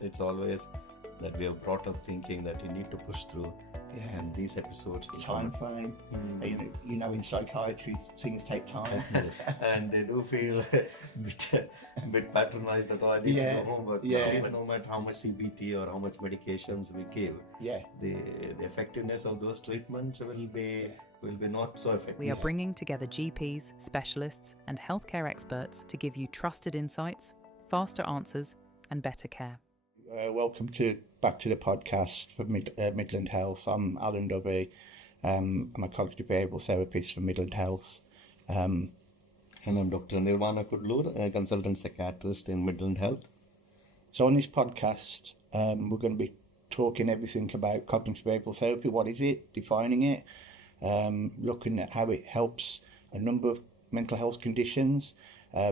it's always that we have brought up thinking that you need to push through. Yeah. And these episodes will Time frame. You know, in psychiatry, things take time. and they do feel a bit patronized that I need to go home. But no matter how much CBT or how much medications we give, the effectiveness of those treatments will be not so effective. We are bringing together GPs, specialists, and healthcare experts to give you trusted insights, faster answers, and better care. Welcome back to the podcast for Midland Health. I'm Alan Dovey. I'm a cognitive behavioural therapist for Midland Health. And I'm Dr. Nirvana Kudlur, a consultant psychiatrist in Midland Health. So on this podcast, we're going to be talking everything about cognitive behavioural therapy. What is it? Defining it. Looking at how it helps a number of mental health conditions.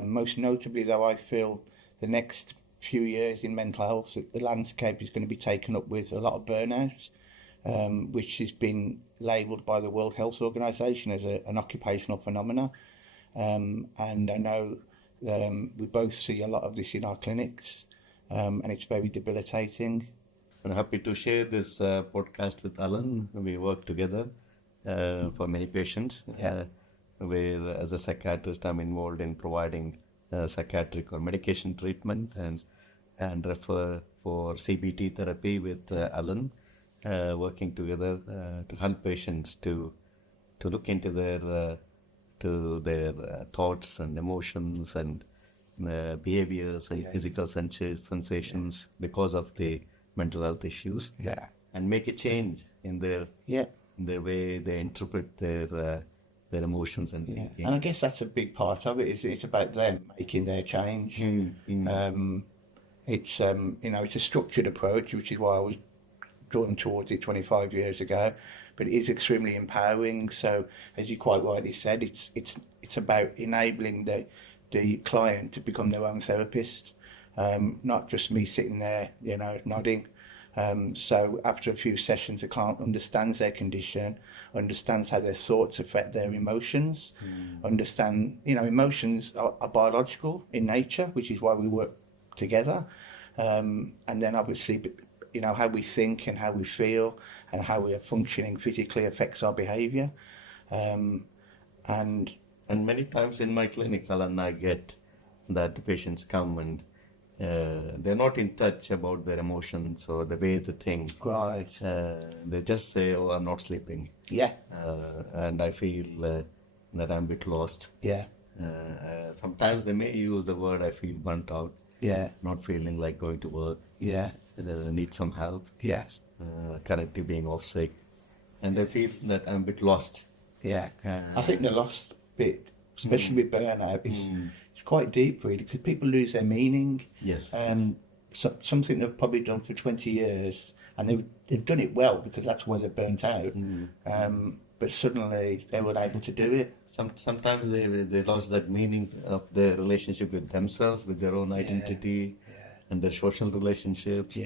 Most notably, though, I feel the next few years in mental health, the landscape is going to be taken up with a lot of burnout, which has been labelled by the World Health Organization as an occupational phenomenon. And I know we both see a lot of this in our clinics, and it's very debilitating. I'm happy to share this podcast with Alan. We work together for many patients, where as a psychiatrist I'm involved in providing psychiatric or medication treatment and refer for CBT therapy with Alan, working together to help patients to look into their thoughts and emotions and behaviors and physical sensations because of the mental health issues, and make a change in their way they interpret their emotions and thinking. And I guess that's a big part of it. It's about them making their change. It's it's a structured approach, which is why I was drawn towards it 25 years ago. But it is extremely empowering. So, as you quite rightly said, it's about enabling the client to become their own therapist, not just me sitting there, nodding. So after a few sessions, the client understands their condition, understands how their thoughts affect their emotions, understand, emotions are biological in nature, which is why we work together. And then obviously, how we think and how we feel and how we are functioning physically affects our behaviour. And many times in my clinic, Alan, I get that the patients come and they're not in touch about their emotions or the way they think. Right. They just say, "Oh, I'm not sleeping." Yeah. And I feel that I'm a bit lost. Yeah. Sometimes they may use the word, "I feel burnt out." Yeah. Not feeling like going to work. Yeah. They need some help. Yes. Currently being off sick. And they feel that I'm a bit lost. Yeah. I think the lost bit, especially with burnout, it's quite deep, really, because people lose their meaning. Yes. Something they've probably done for 20 years, and they've done it well because that's why they're burnt out. But suddenly they weren't able to do it. Sometimes they lost that meaning of their relationship with themselves, with their own identity, and their social relationships,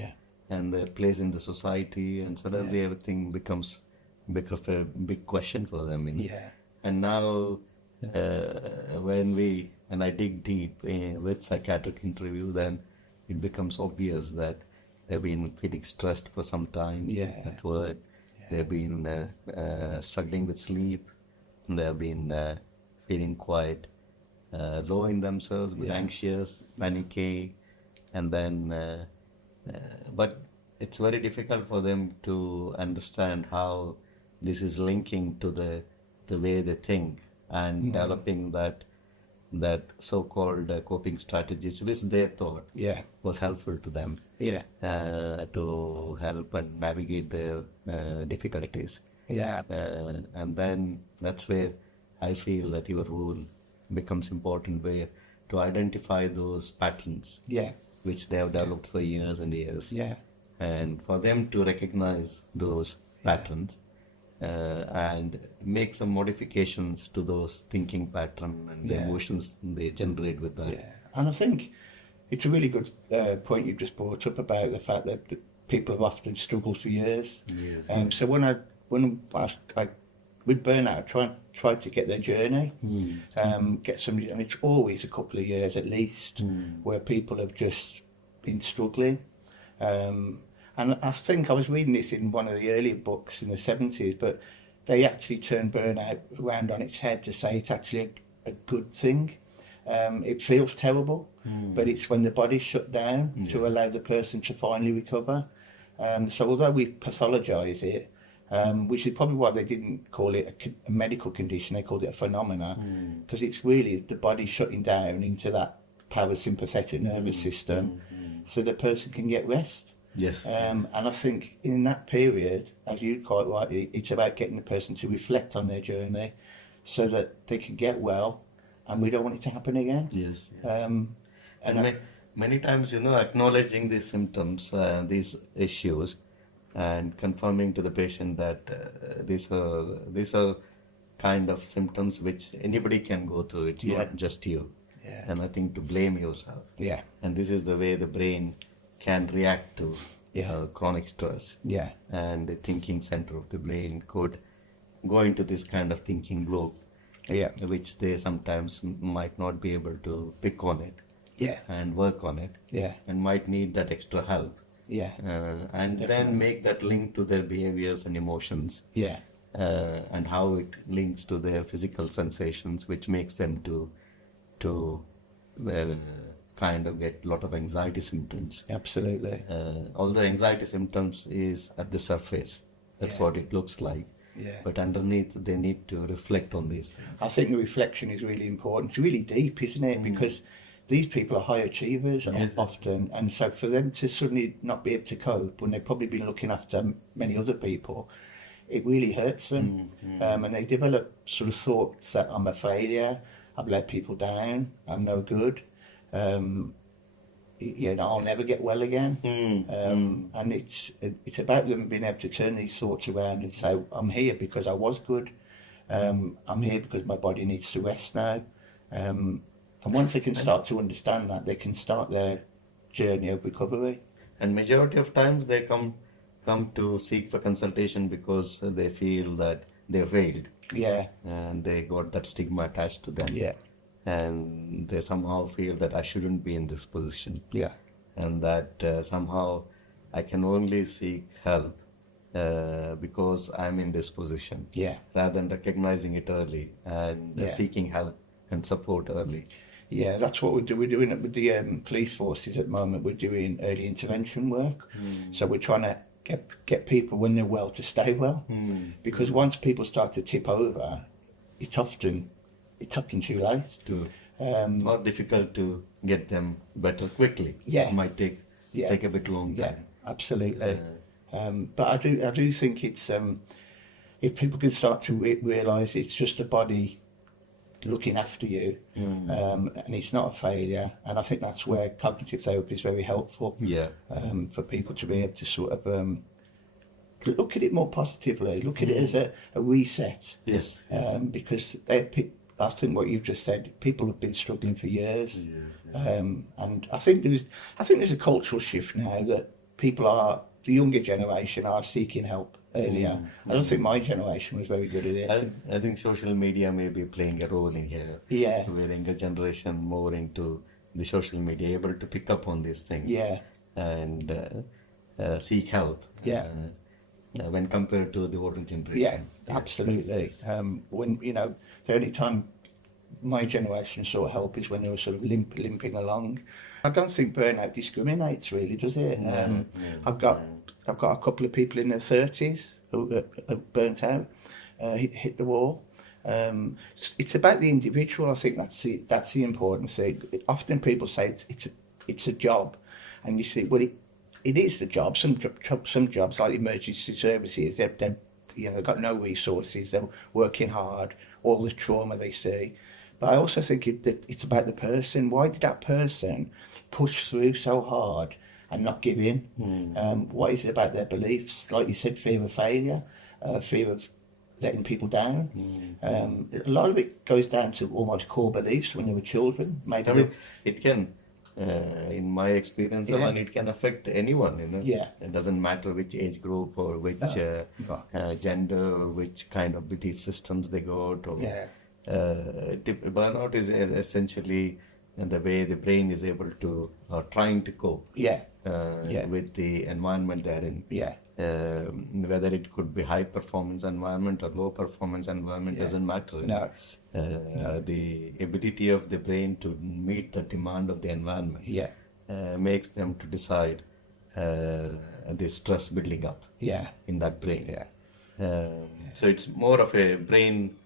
and their place in the society, and suddenly everything becomes a big question for them. And now, when I dig deep with psychiatric interview, then it becomes obvious that they've been feeling stressed for some time at work. They've been struggling with sleep. They've been feeling quite low in themselves, anxious, panicky, and then. But it's very difficult for them to understand how this is linking to the way they think and developing that so-called coping strategies, which they thought was helpful to them to help and navigate their difficulties. And then that's where I feel that your role becomes important, where to identify those patterns which they have developed for years and years, and for them to recognize those patterns and make some modifications to those thinking pattern and the emotions they generate with that. And I think it's a really good point you just brought up about the fact that people have often struggled for years. So when I with burnout, try to get their journey, get somebody, and it's always a couple of years at least where people have just been struggling. And I think I was reading this in one of the earlier books in the 70s, but they actually turned burnout around on its head to say it's actually a good thing. It feels terrible, but it's when the body's shut down to allow the person to finally recover. So although we pathologise it, which is probably why they didn't call it a medical condition, they called it a phenomena, because it's really the body shutting down into that parasympathetic nervous system so the person can get rest. Yes. And I think in that period, as you quite rightly, it's about getting the person to reflect on their journey so that they can get well, and we don't want it to happen again. Yes. And Many times, acknowledging these symptoms, these issues, and confirming to the patient that these are kind of symptoms which anybody can go through. It's not just you. Yeah. And I think to blame yourself. Yeah. And this is the way the brain can react to chronic stress. Yeah. And the thinking center of the brain could go into this kind of thinking loop, which they sometimes might not be able to pick on it. Yeah. And work on it. Yeah. And might need that extra help. Yeah. And then make that link to their behaviors and emotions. Yeah. And how it links to their physical sensations, which makes them to kind of get a lot of anxiety symptoms. Absolutely. All the anxiety symptoms is at the surface. That's what it looks like. Yeah. But underneath, they need to reflect on these things. I think the reflection is really important. It's really deep, isn't it? Because these people are high achievers often, and so for them to suddenly not be able to cope when they've probably been looking after many other people, it really hurts them. And they develop sort of thoughts that I'm a failure, I've let people down, I'm no good, I'll never get well again. And it's about them being able to turn these thoughts around and say, I'm here because I was good, I'm here because my body needs to rest now. And once they can start to understand that, they can start their journey of recovery. And majority of times they come to seek for consultation because they feel that they failed. Yeah. And they got that stigma attached to them. Yeah. And they somehow feel that I shouldn't be in this position. Yeah. And that somehow I can only seek help because I'm in this position. Yeah. Rather than recognizing it early and seeking help and support early. Yeah, that's what we're doing. We're doing it with the police forces at the moment. We're doing early intervention work. So we're trying to get people when they're well to stay well. Because once people start to tip over, it's often too late. It's more difficult to get them better quickly. Yeah. It might take a bit long time. Yeah, absolutely. But I do think it's if people can start to realise it's just the body looking after you, and it's not a failure. And I think that's where cognitive therapy is very helpful. Yeah. For people to be able to sort of look at it more positively, look at it as a reset. Yes. Because I think what you've just said, people have been struggling for years, and I think there's a cultural shift now that the younger generation are seeking help earlier. I don't think my generation was very good at it. I think social media may be playing a role in here. Yeah. Where younger generation more into the social media, able to pick up on these things. Yeah. And seek help. Yeah. When compared to the older generation. Yeah, absolutely. When the only time my generation sought help is when they were sort of limping along. I don't think burnout discriminates really, does it? I've got a couple of people in their 30s who are burnt out, hit the wall. It's about the individual. I think that's the important thing. Often people say it's a job, and you see, well, it is the job. Some jobs like emergency services, they've got no resources. They're working hard. All the trauma they see. But I also think it's about the person. Why did that person push through so hard and not give in? What is it about their beliefs? Like you said, fear of failure, fear of letting people down. A lot of it goes down to almost core beliefs when they were children. Maybe it can, in my experience, it can affect anyone. Yeah. It doesn't matter which age group or which gender or which kind of belief systems they got. Burnout is essentially the way the brain is able to, trying to cope with the environment they're in. Yeah. Whether it could be high performance environment or low performance environment doesn't matter. No. The ability of the brain to meet the demand of the environment makes them to decide the stress building up in that brain. So it's more of a brain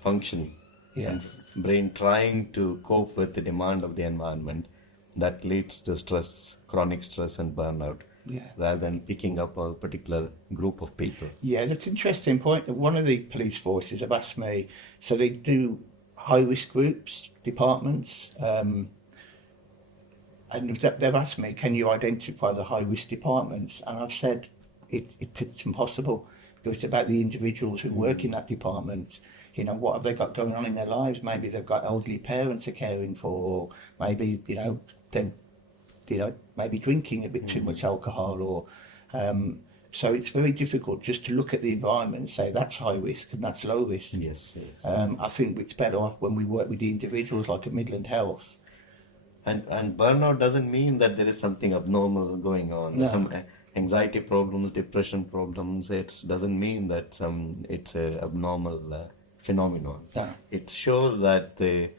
function, and brain trying to cope with the demand of the environment that leads to stress, chronic stress and burnout, rather than picking up a particular group of people. Yeah, that's an interesting point. One of the police forces have asked me, so they do high-risk groups, departments, and they've asked me, can you identify the high-risk departments? And I've said it's impossible, because it's about the individuals who work in that department. You know, what have they got going on in their lives? Maybe they've got elderly parents they're caring for, or maybe, they're maybe drinking a bit too much alcohol, or so it's very difficult just to look at the environment and say that's high risk and that's low risk. Yes. I think it's better off when we work with the individuals, like at Midland Health. And burnout doesn't mean that there is something abnormal going on. No. Some anxiety problems, depression problems. It doesn't mean that it's a abnormal phenomenon. No. It shows that the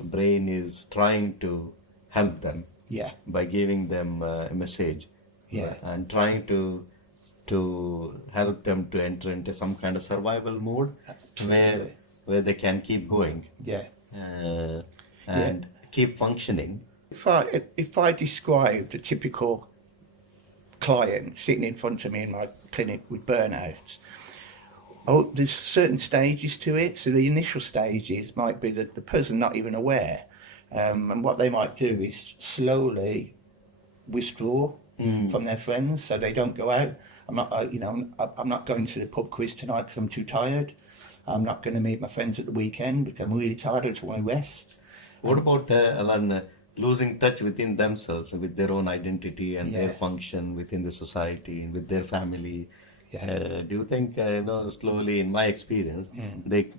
brain is trying to help them by giving them a message, and trying to help them to enter into some kind of survival mode where they can keep going and keep functioning. If I described a typical client sitting in front of me in my clinic with burnout, there's certain stages to it. So the initial stages might be that the person not even aware, and what they might do is slowly withdraw from their friends, so they don't go out. I'm not going to the pub quiz tonight because I'm too tired. I'm not going to meet my friends at the weekend because I'm really tired. I just want to rest. What about Alan, losing touch within themselves, with their own identity and their function within the society and with their family? Do you think, slowly, in my experience, they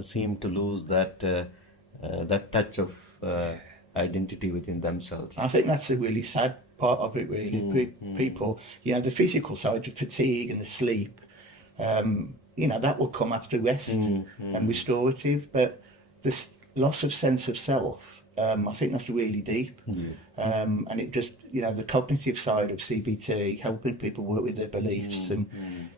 seem to lose that touch of identity within themselves? I think that's a really sad part of it, really. People, the physical side of fatigue and the sleep, that will come after rest and restorative, but this loss of sense of self, I think that's really deep. And it just, the cognitive side of CBT, helping people work with their beliefs, and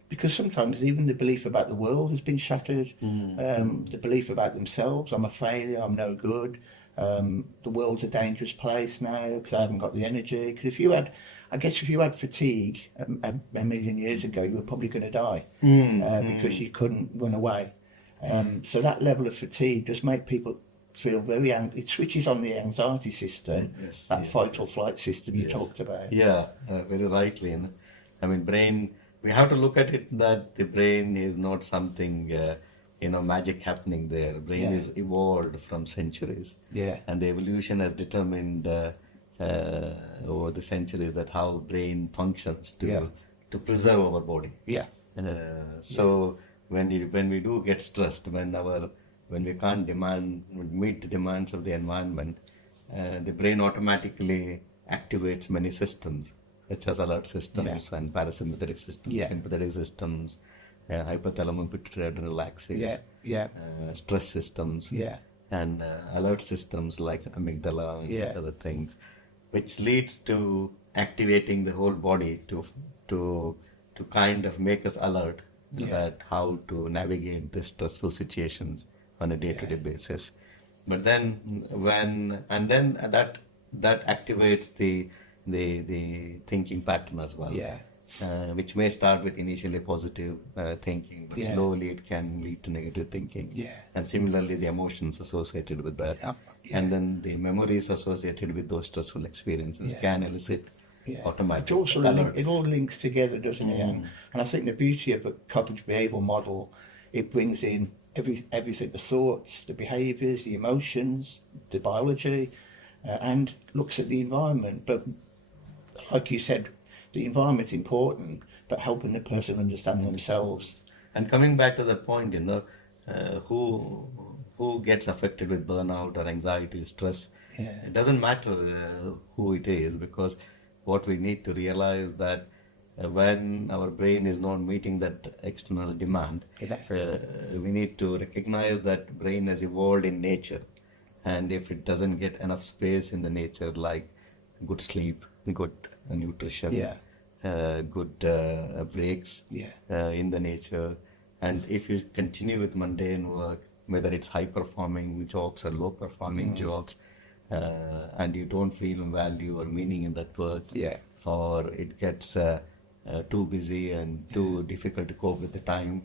because sometimes even the belief about the world has been shattered, the belief about themselves, I'm a failure, I'm no good, the world's a dangerous place now because I haven't got the energy. Because if you had fatigue a million years ago, you were probably going to die because you couldn't run away. So that level of fatigue does make people feel very it switches on the anxiety system, fight or flight system you talked about. Very rightly. I mean, brain, we have to look at it that the brain is not something magic happening there. Brain is evolved from centuries, and the evolution has determined over the centuries that how brain functions to preserve our body. So when we do get stressed, when we can't meet the demands of the environment, the brain automatically activates many systems, such as alert systems and parasympathetic systems, sympathetic systems, hypothalamus pituitary adrenal axis, stress systems, and alert systems like amygdala and other things, which leads to activating the whole body to kind of make us alert that how to navigate the stressful situations on a day-to-day basis. But then that activates the thinking pattern as well, which may start with initially positive thinking, but slowly it can lead to negative thinking. And similarly, the emotions associated with that, and then the memories associated with those stressful experiences can elicit automatic alerts. It all links together, doesn't it? And I think the beauty of a cognitive behavioural model, it brings in everything, the thoughts, the behaviours, the emotions, the biology, and looks at the environment. But like you said, the environment's important, but helping the person understand themselves. And coming back to that point, who gets affected with burnout or anxiety, stress, It doesn't matter who it is, because what we need to realize that when our brain is not meeting that external demand, we need to recognize that brain has evolved in nature, and if it doesn't get enough space in the nature, like good sleep, good nutrition, good breaks in the nature, and if you continue with mundane work, whether it's high performing jobs or low performing jobs, and you don't feel value or meaning in that work, or it gets too busy and too difficult to cope with the time,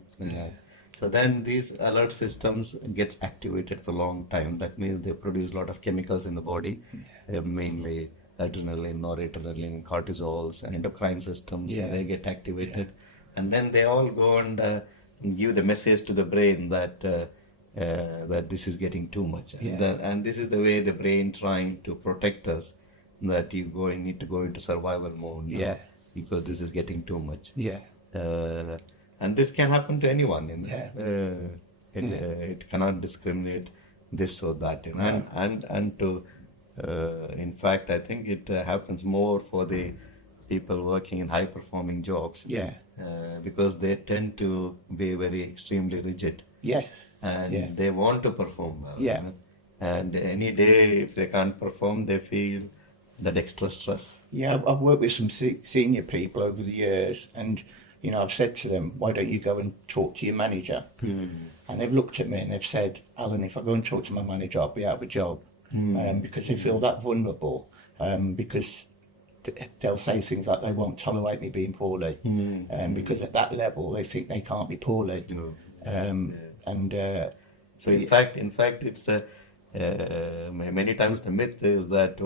so then these alert systems gets activated for a long time. That means they produce a lot of chemicals in the body, mainly adrenaline, noradrenaline, cortisols, and endocrine systems. They get activated, and then they all go and give the message to the brain that that this is getting too much. And this is the way the brain trying to protect us, that you need to go into survival mode. Because this is getting too much. And this can happen to anyone. It cannot discriminate this or that. And to in fact, I think it happens more for the people working in high performing jobs. Because they tend to be very extremely rigid. And they want to perform well. And any day if they can't perform, they feel that extra stress. I've worked with some senior people over the years, and I've said to them, why don't you go and talk to your manager? And they've looked at me and they've said, Alan, if I go and talk to my manager, I'll be out of a job. Because they feel that vulnerable, because they'll say things like they won't tolerate me being poorly, because at that level they think they can't be poorly. So in fact it's many times the myth is that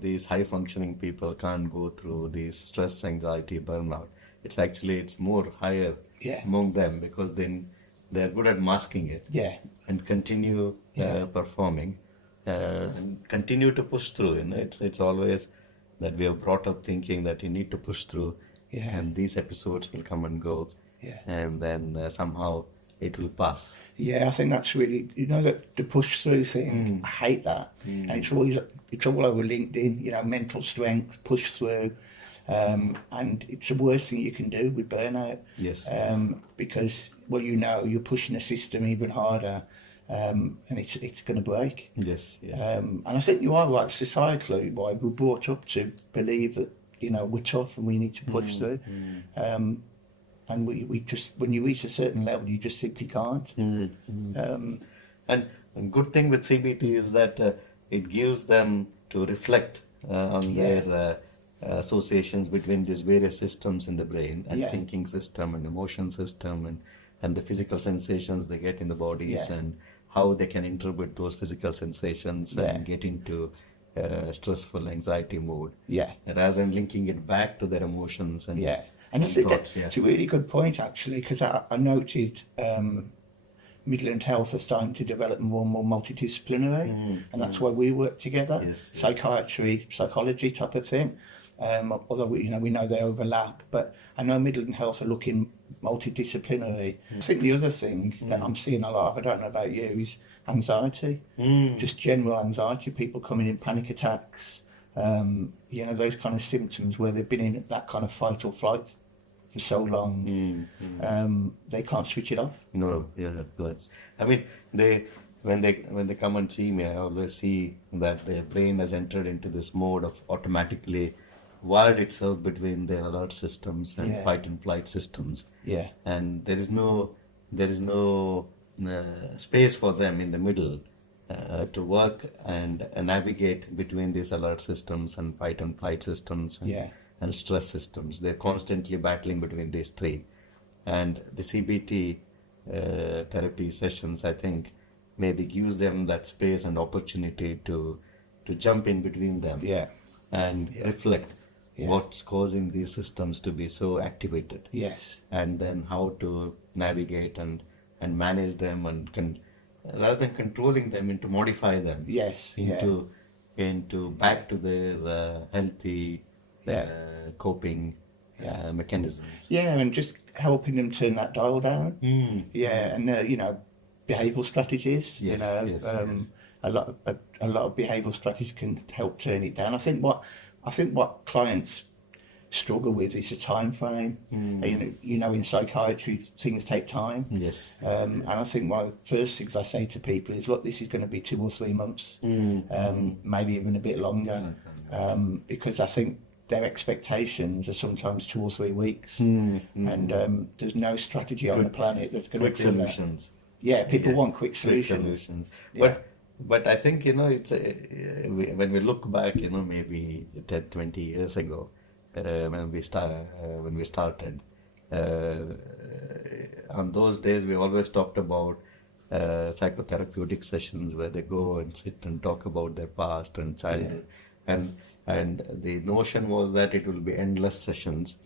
these high functioning people can't go through these stress, anxiety, burnout. It's more higher among them, because then they're good at masking it and continue performing and continue to push through. It's always that we are brought up thinking that you need to push through, and these episodes will come and go, and then somehow it will pass. I think that's really, the push through thing. I hate that. And it's all over LinkedIn, mental strength, push through. And it's the worst thing you can do with burnout. Because, you're pushing the system even harder, and it's going to break. And I think you are right, societally, why we're brought up to believe that, we're tough and we need to push through. And we just, when you reach a certain level, you just simply can't. And a good thing with CBT is that it gives them to reflect on their associations between these various systems in the brain, and thinking system and emotion system, and the physical sensations they get in the bodies, and how they can interpret those physical sensations and get into stressful anxiety mode, rather than linking it back to their emotions and and it's a really good point, actually, because I noted Midland Health are starting to develop more and more multidisciplinary, and that's why we work together. Psychiatry, psychology type of thing. Although we know they overlap, but I know Midland Health are looking multidisciplinary. I think the other thing that I'm seeing a lot of, I don't know about you, is anxiety. Just general anxiety, people coming in panic attacks, those kind of symptoms where they've been in that kind of fight or flight for so long, they can't switch it off. I mean, when they come and see me, I always see that their brain has entered into this mode of automatically wired itself between the alert systems and fight and flight systems. And there is no space for them in the middle to work and navigate between these alert systems and fight and flight systems and stress systems. They're constantly battling between these three. And the CBT therapy sessions, I think, maybe gives them that space and opportunity to jump in between them and reflect what's causing these systems to be so activated. And then how to navigate and manage them, and rather than controlling them, into modify them into back to their healthy coping mechanisms. And just helping them turn that dial down. And behavioural strategies. a lot of behavioural strategies can help turn it down. I think what clients struggle with is the time frame. You know, in psychiatry, things take time. Yes. And I think one of the first things I say to people is, look, this is going to be 2 or 3 months, maybe even a bit longer, because I think their expectations are sometimes 2 or 3 weeks, and there's no strategy on the planet that's going to do solutions. that. Yeah, people want quick solutions. Yeah. But I think, you know, it's when we look back, you know, maybe 10, 20 years ago, when we started, on those days we always talked about psychotherapeutic sessions where they go and sit and talk about their past and childhood, and the notion was that it will be endless sessions,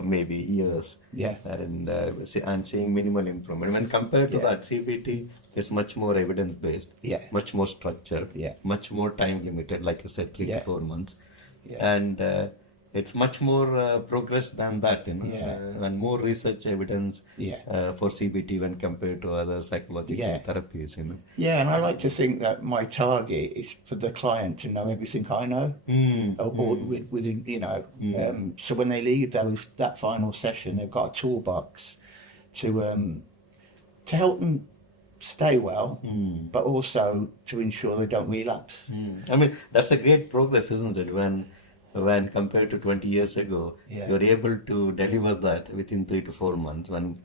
maybe years, and seeing minimal improvement. When compared to that, CBT is much more evidence-based, much more structured, much more time limited, like you said, 3 to 4 months, and it's much more progress than that, you know, and more research evidence for CBT when compared to other psychological therapies, you know. Yeah, and I like to think that my target is for the client to know everything I know, or within, you know, so when they leave that final session, they've got a toolbox to help them stay well, but also to ensure they don't relapse. I mean, that's a great progress, isn't it? When compared to 20 years ago, you're able to deliver that within 3 to 4 months when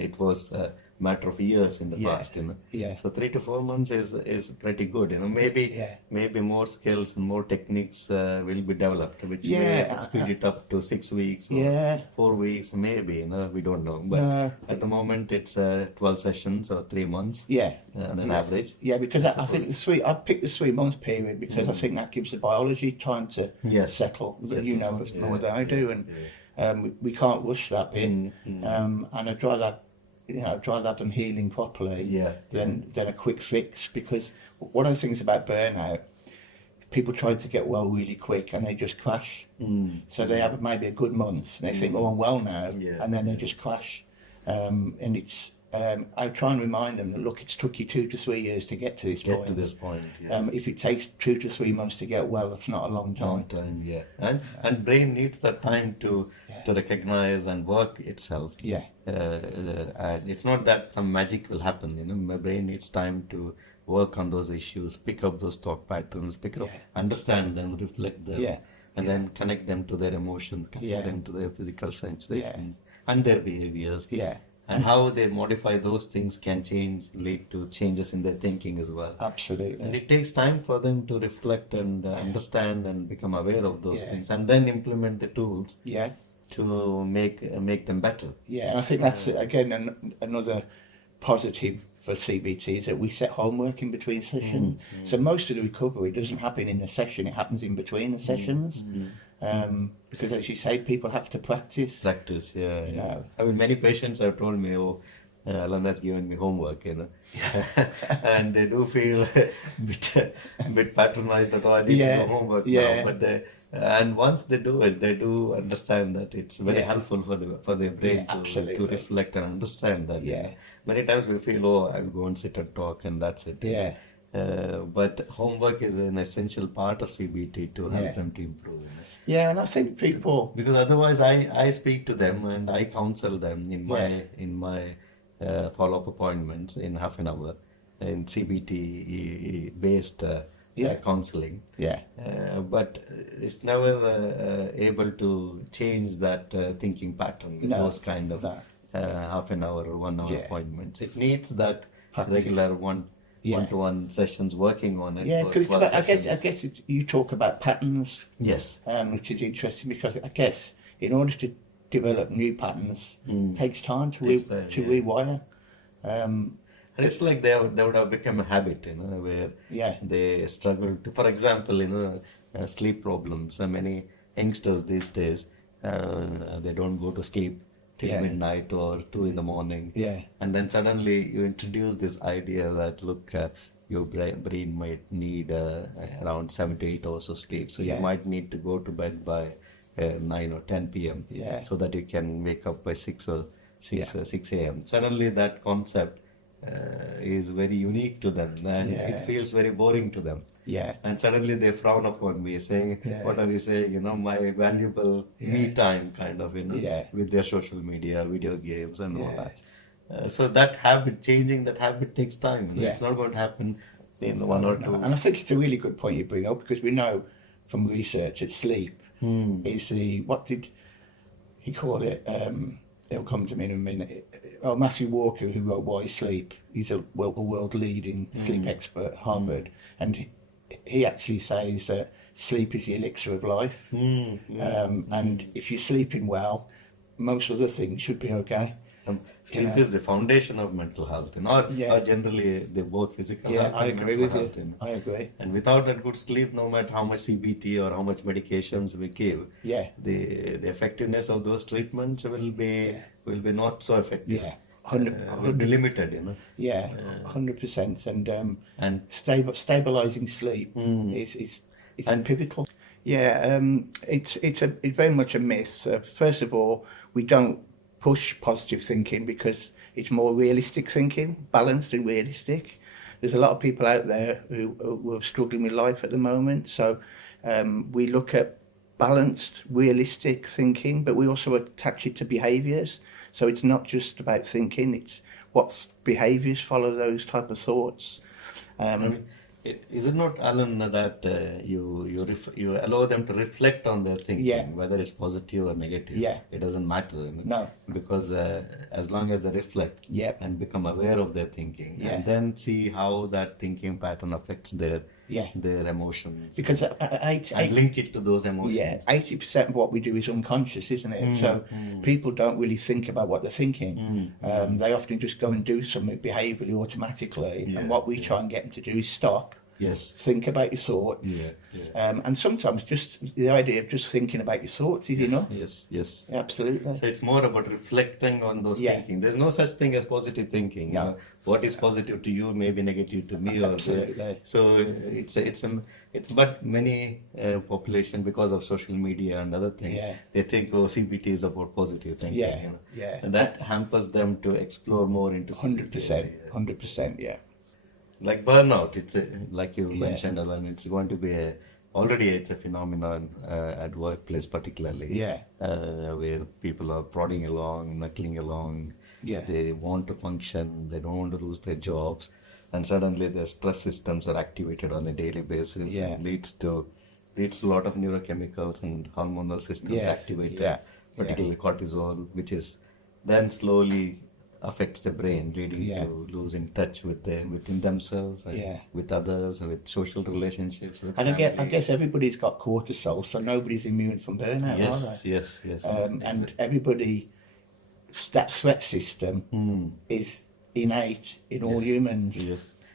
it was a matter of years in the past, you know. So 3 to 4 months is pretty good, you know. Maybe more skills and more techniques will be developed, which may speed it up to 6 weeks or 4 weeks, maybe, you know, we don't know. But at the moment it's 12 sessions or 3 months on an average. Yeah, because I think I picked the 3 month period because I think that gives the biology time to settle. You know more than I do, and we can't rush that bit. And I'd rather, you know, than healing properly than a quick fix. Because one of the things about burnout, people try to get well really quick and they just crash. So they have maybe a good month and they think, oh, I'm well now, and then they just crash. And it's I try and remind them that, look, it's took you 2 to 3 years to get to this point. If it takes 2 to 3 months to get well, that's not a long time. And brain needs that time to recognize and work itself. And it's not that some magic will happen, you know. My brain needs time to work on those issues, pick up those thought patterns, understand them, reflect them, and then connect them to their emotions, connect them to their physical sensations and their behaviors. And how they modify those things can lead to changes in their thinking as well. Absolutely. And it takes time for them to reflect and understand and become aware of those things, and then implement the tools to make them better. And I think that's again another positive for CBT is that we set homework in between sessions. So most of the recovery doesn't happen in the session; it happens in between the sessions. Because, as you say, people have to practice. You know. I mean, many patients have told me, "Oh, Alan has given me homework," you know, and they do feel a bit patronized that, "Oh, I need to do homework now." But and once they do it, they do understand that it's very helpful for their brain to reflect and understand that. You know. Many times we feel, "Oh, I'll go and sit and talk, and that's it." But homework is an essential part of CBT to help them to improve. You know? And I think people, because otherwise I speak to them and I counsel them in my follow-up appointments in half an hour in CBT based counseling. But it's never able to change that thinking pattern with those kind of half an hour or 1 hour appointments. It needs that regular one-to-one sessions working on it. Because I guess you talk about patterns. Yes. Which is interesting because I guess in order to develop new patterns, it takes time to rewire. And it's like they would have become a habit, you know, where they struggle to, for example, you know, sleep problems. Many youngsters these days, they don't go to sleep till midnight or 2 in the morning. And then suddenly you introduce this idea that, look, your brain might need around 7 to 8 hours of sleep. So you might need to go to bed by 9 or 10 p.m. So that you can wake up by 6 a.m. Suddenly that concept is very unique to them, and it feels very boring to them. Yeah. And suddenly they frown upon me, saying, "What are you saying? My valuable me time, kind of, with their social media, video games, and all that." So that habit, changing that habit takes time. It's not going to happen in one or two. And I think it's a really good point you bring up, because we know from research that sleep is what did he call it? It'll come to me in a minute. Oh, Matthew Walker, who wrote Why Sleep, he's a world-leading sleep expert at Harvard, and he actually says that sleep is the elixir of life. And if you're sleeping well, most other things should be okay. Sleep is the foundation of mental health, or generally they're both physical health I and agree mental with health. you. I agree. And without a good sleep, no matter how much CBT or how much medications we give, the effectiveness of those treatments will be not so effective. Yeah. Will be limited, Yeah, 100%. And stabilizing sleep is pivotal. Yeah, it's very much a myth. First of all, we don't push positive thinking because it's more realistic thinking, balanced and realistic. There's a lot of people out there who are struggling with life at the moment. So we look at balanced, realistic thinking, but we also attach it to behaviours. So it's not just about thinking, it's what behaviours follow those type of thoughts. Is it not, Alan, that you allow them to reflect on their thinking, whether it's positive or negative? It doesn't matter. No. Because as long as they reflect and become aware of their thinking, and then see how that thinking pattern affects their emotions. Because and link it to those emotions. 80% of what we do is unconscious, isn't it? So people don't really think about what they're thinking. They often just go and do something behaviourally automatically. And what we try and get them to do is stop. Think about your thoughts. And sometimes just the idea of just thinking about your thoughts is enough. Yes. Absolutely. So it's more about reflecting on those thinking. There's no such thing as positive thinking. No. What is positive to you may be negative to me. Absolutely. So but many population, because of social media and other things, they think, CBT is about positive thinking. And that hampers them to explore more into CBT. 100%. Like burnout, it's like you mentioned, Alan, it's going to be already it's a phenomenon at workplace particularly, where people are plodding along, knuckling along. They want to function, they don't want to lose their jobs, and suddenly their stress systems are activated on a daily basis. It leads to a lot of neurochemicals and hormonal systems activated, particularly cortisol, which is then slowly affects the brain, leading to losing touch within themselves, and with others, and with social relationships. With and I guess everybody's got cortisol, so nobody's immune from burnout, are they? Yes. And everybody, that sweat system is innate in all humans.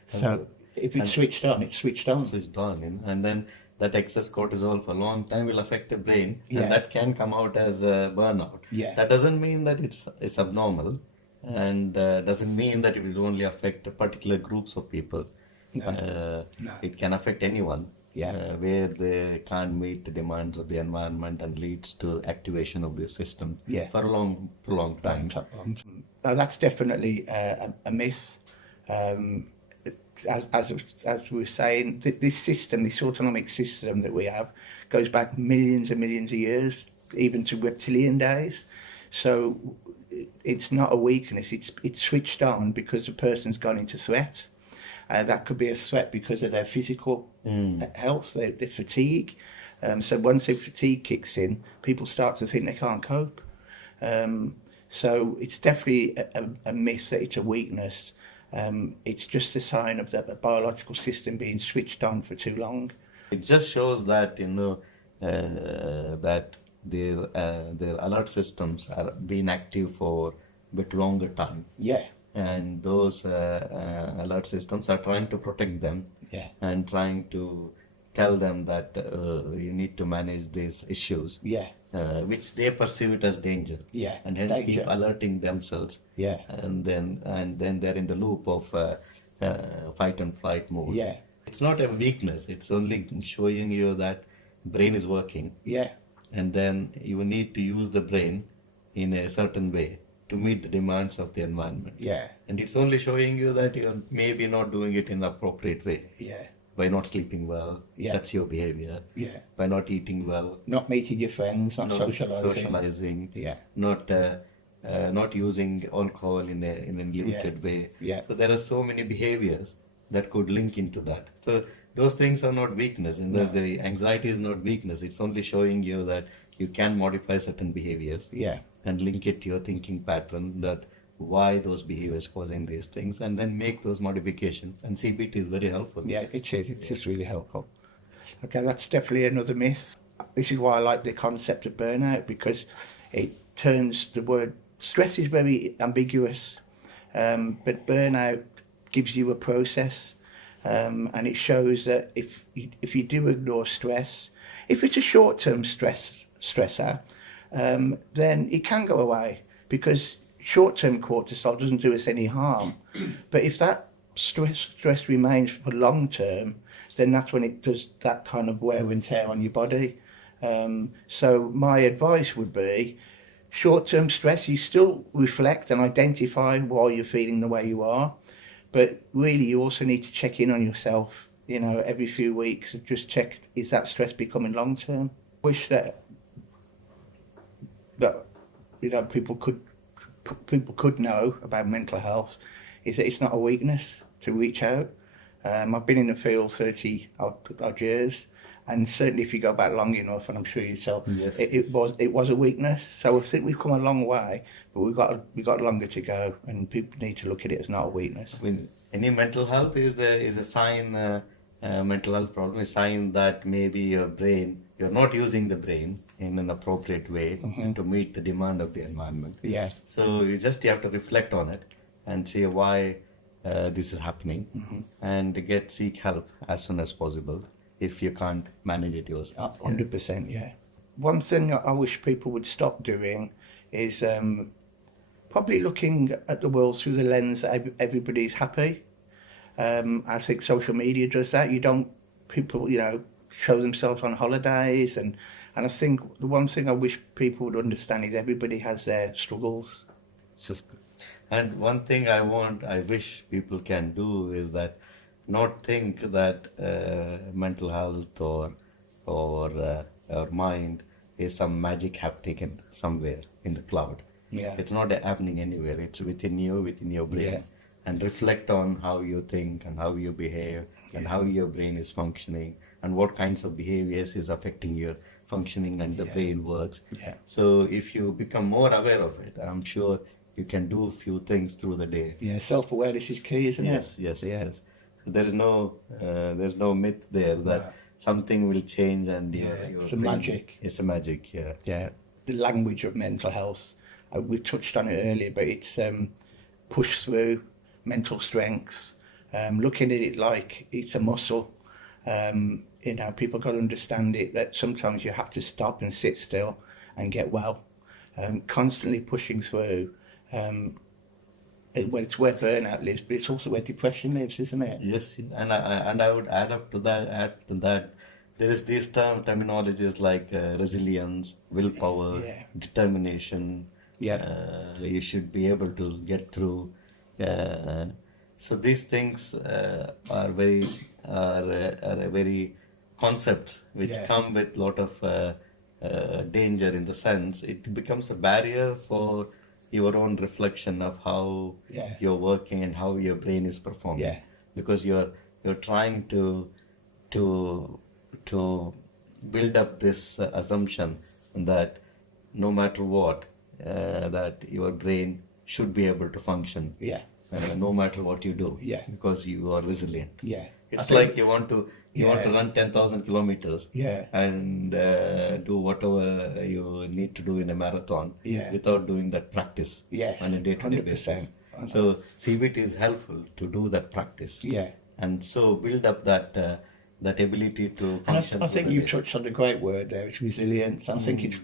So if it's switched on, it's switched on. And then that excess cortisol for a long time will affect the brain, and that can come out as burnout. That doesn't mean that it's abnormal. And doesn't mean that it will only affect particular groups of people. No. It can affect anyone where they can't meet the demands of the environment, and leads to activation of the system for a long time. That's definitely a myth. As we were saying, this system, this autonomic system that we have, goes back millions and millions of years, even to reptilian days. So it's not a weakness, it's switched on because the person's gone into threat. That could be a threat because of their physical health, their fatigue. So once the fatigue kicks in, people start to think they can't cope. So it's definitely a myth that it's a weakness. It's just a sign of the biological system being switched on for too long. It just shows that, that their alert systems are being active for a bit longer time. And those alert systems are trying to protect them, and trying to tell them that you need to manage these issues, which they perceive it as danger, and hence keep alerting themselves. And then they're in the loop of fight and flight mode. It's not a weakness, it's only showing you that brain is working. And then you need to use the brain in a certain way to meet the demands of the environment. Yeah. And it's only showing you that you're maybe not doing it in the appropriate way. Yeah. By not sleeping well, Yeah. that's your behavior. Yeah. By not eating well, Not meeting your friends, not socializing. Yeah. not using alcohol in a limited way. Yeah. So there are so many behaviors that could link into that. So those things are not weakness, and the anxiety is not weakness. It's only showing you that you can modify certain behaviors. Yeah. And link it to your thinking pattern, that why those behaviors causing these things, and then make those modifications. And CBT is very helpful. Yeah, it is. It's just really helpful. Okay, that's definitely another myth. This is why I like the concept of burnout, because it turns the word stress is very ambiguous, but burnout gives you a process, and it shows that if you do ignore stress, if it's a short-term stressor, then it can go away, because short-term cortisol doesn't do us any harm. But if that stress remains for long-term, then that's when it does that kind of wear and tear on your body. So my advice would be, short-term stress, you still reflect and identify why you're feeling the way you are, but really you also need to check in on yourself, every few weeks, and just check, is that stress becoming long-term? Wish that people could know about mental health, is that it's not a weakness to reach out. I've been in the field 30 odd years, and certainly if you go back long enough, and I'm sure yourself, yes, it was a weakness. So I think we've come a long way, but we've got longer to go, and people need to look at it as not a weakness. Any mental health is a sign. Mental health problem is a sign that maybe you're not using the brain in an appropriate way to meet the demand of the environment. Yeah. So you have to reflect on it and see why this is happening, and seek help as soon as possible if you can't manage it yourself. 100%, yeah. One thing I wish people would stop doing is probably looking at the world through the lens that everybody's happy. I think social media does that. People show themselves on holidays, and I think the one thing I wish people would understand is everybody has their struggles. And one thing I wish people can do is that not think that mental health or mind is some magic happening somewhere in the cloud. Yeah. It's not happening anywhere. It's within your brain. Yeah. And reflect on how you think and how you behave and how your brain is functioning and what kinds of behaviors is affecting your functioning and the brain works. Yeah. So if you become more aware of it, I'm sure you can do a few things through the day. Yeah, self-awareness is key, isn't it? Yes. There's no myth there that something will change and it's a magic. It's a magic, yeah. Yeah, the language of mental health. We touched on it earlier, but it's push through, mental strength, looking at it like it's a muscle. People got to understand it, that sometimes you have to stop and sit still and get well. Constantly pushing through. It's where burnout lives, but it's also where depression lives, isn't it? Yes, and I would add to that, there is these terminologies like resilience, willpower, determination. Yeah. You should be able to get through. So these things are very concepts which come with a lot of danger, in the sense it becomes a barrier for your own reflection of how you're working and how your brain is performing, because you're trying to build up this assumption that no matter what, that your brain should be able to function, no matter what you do, because you are resilient. It's like you want to run 10,000 kilometers and do whatever you need to do in a marathon without doing that practice on a day-to-day basis. So CBT is helpful to do that practice. And so build up that ability to function. I think you touched on a great word there, it's resilience. I think it's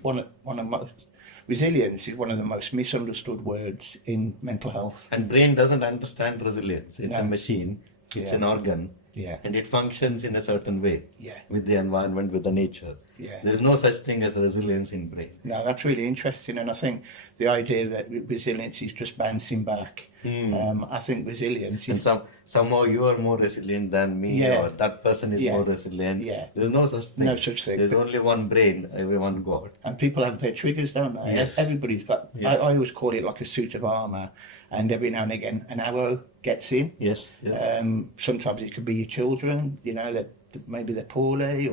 resilience is one of the most misunderstood words in mental health. And brain doesn't understand resilience. It's a machine. It's an organ. Yeah. And it functions in a certain way. Yeah. With the environment, with the nature. Yeah. There's no such thing as resilience in brain. No, that's really interesting, and I think the idea that resilience is just bouncing back. I think resilience And is. somehow you are more resilient than me, Yeah. or that person is Yeah. more resilient. Yeah. There's no such thing. No such thing. There's only one brain, everyone God. And people have their triggers, don't they? Yes. Everybody's got. Yes. I always call it like a suit of armour, and every now and again an arrow gets in. Yes. Yes. Sometimes it could be your children, that maybe they're poorly,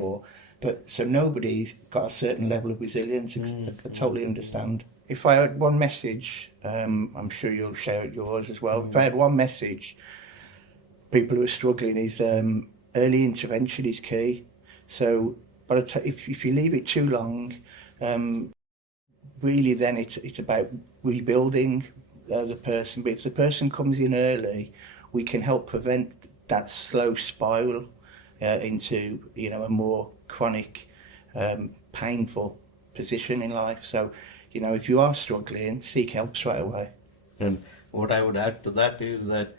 but so nobody's got a certain level of resilience. I totally understand. If I had one message, I'm sure you'll share yours as well. If I had one message, people who are struggling is early intervention is key. So, but if you leave it too long, really then it's about rebuilding the person. But if the person comes in early, we can help prevent that slow spiral into a more chronic, painful position in life. So, if you are struggling, seek help straight away. And what I would add to that is that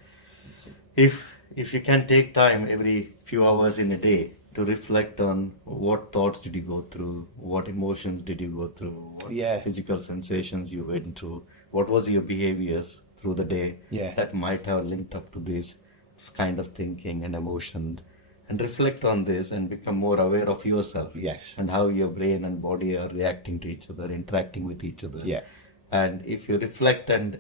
if you can take time every few hours in a day to reflect on what thoughts did you go through, what emotions did you go through, what physical sensations you went through, what was your behaviors through the day that might have linked up to this kind of thinking and emotions, and reflect on this and become more aware of yourself. Yes. And how your brain and body are reacting to each other, interacting with each other. Yeah. And if you reflect, and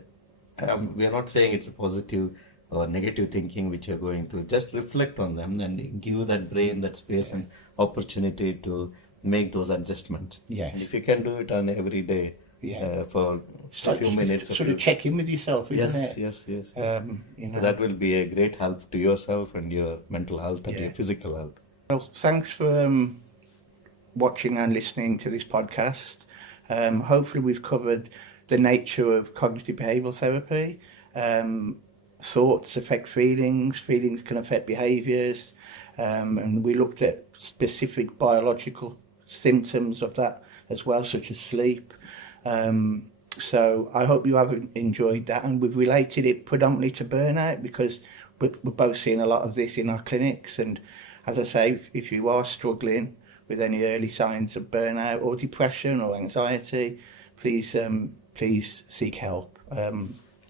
we are not saying it's a positive or negative thinking which you're going through, just reflect on them and give that brain that space and opportunity to make those adjustments. Yes. And if you can do it on every day for a few minutes. Sort of check in with yourself, isn't it? Yes. That will be a great help to yourself and your mental health and your physical health. Well, thanks for watching and listening to this podcast. Hopefully we've covered the nature of cognitive behavioural therapy. Thoughts affect feelings can affect behaviours, and we looked at specific biological symptoms of that as well, such as sleep. So I hope you have enjoyed that, and we've related it predominantly to burnout because we're both seeing a lot of this in our clinics. And as I say, if you are struggling with any early signs of burnout or depression or anxiety, please seek help.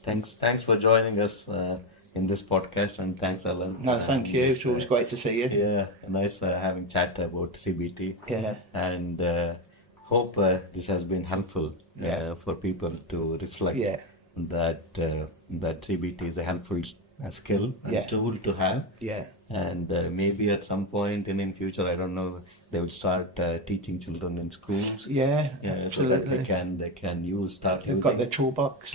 Thanks for joining us in this podcast, and thanks, Alan. No, thank you. It's always great to see you. Yeah, nice having chat about CBT. Yeah. And hope this has been helpful for people to reflect that CBT is a helpful skill and tool to have. Yeah. And maybe at some point in future, I don't know, they will start teaching children in schools. Yeah, so that they can start They've using got the toolbox.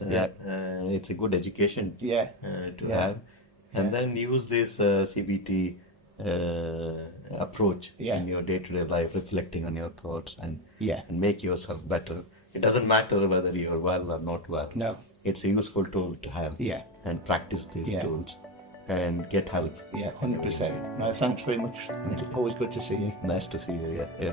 It's a good education to have, and then use this CBT approach in your day-to-day life, reflecting on your thoughts and make yourself better. It doesn't matter whether you're well or not well. No. It's a useful tool to have and practice these tools and get help. Yeah, 100%. No, thanks very much. It's always good to see you. Nice to see you. Yeah.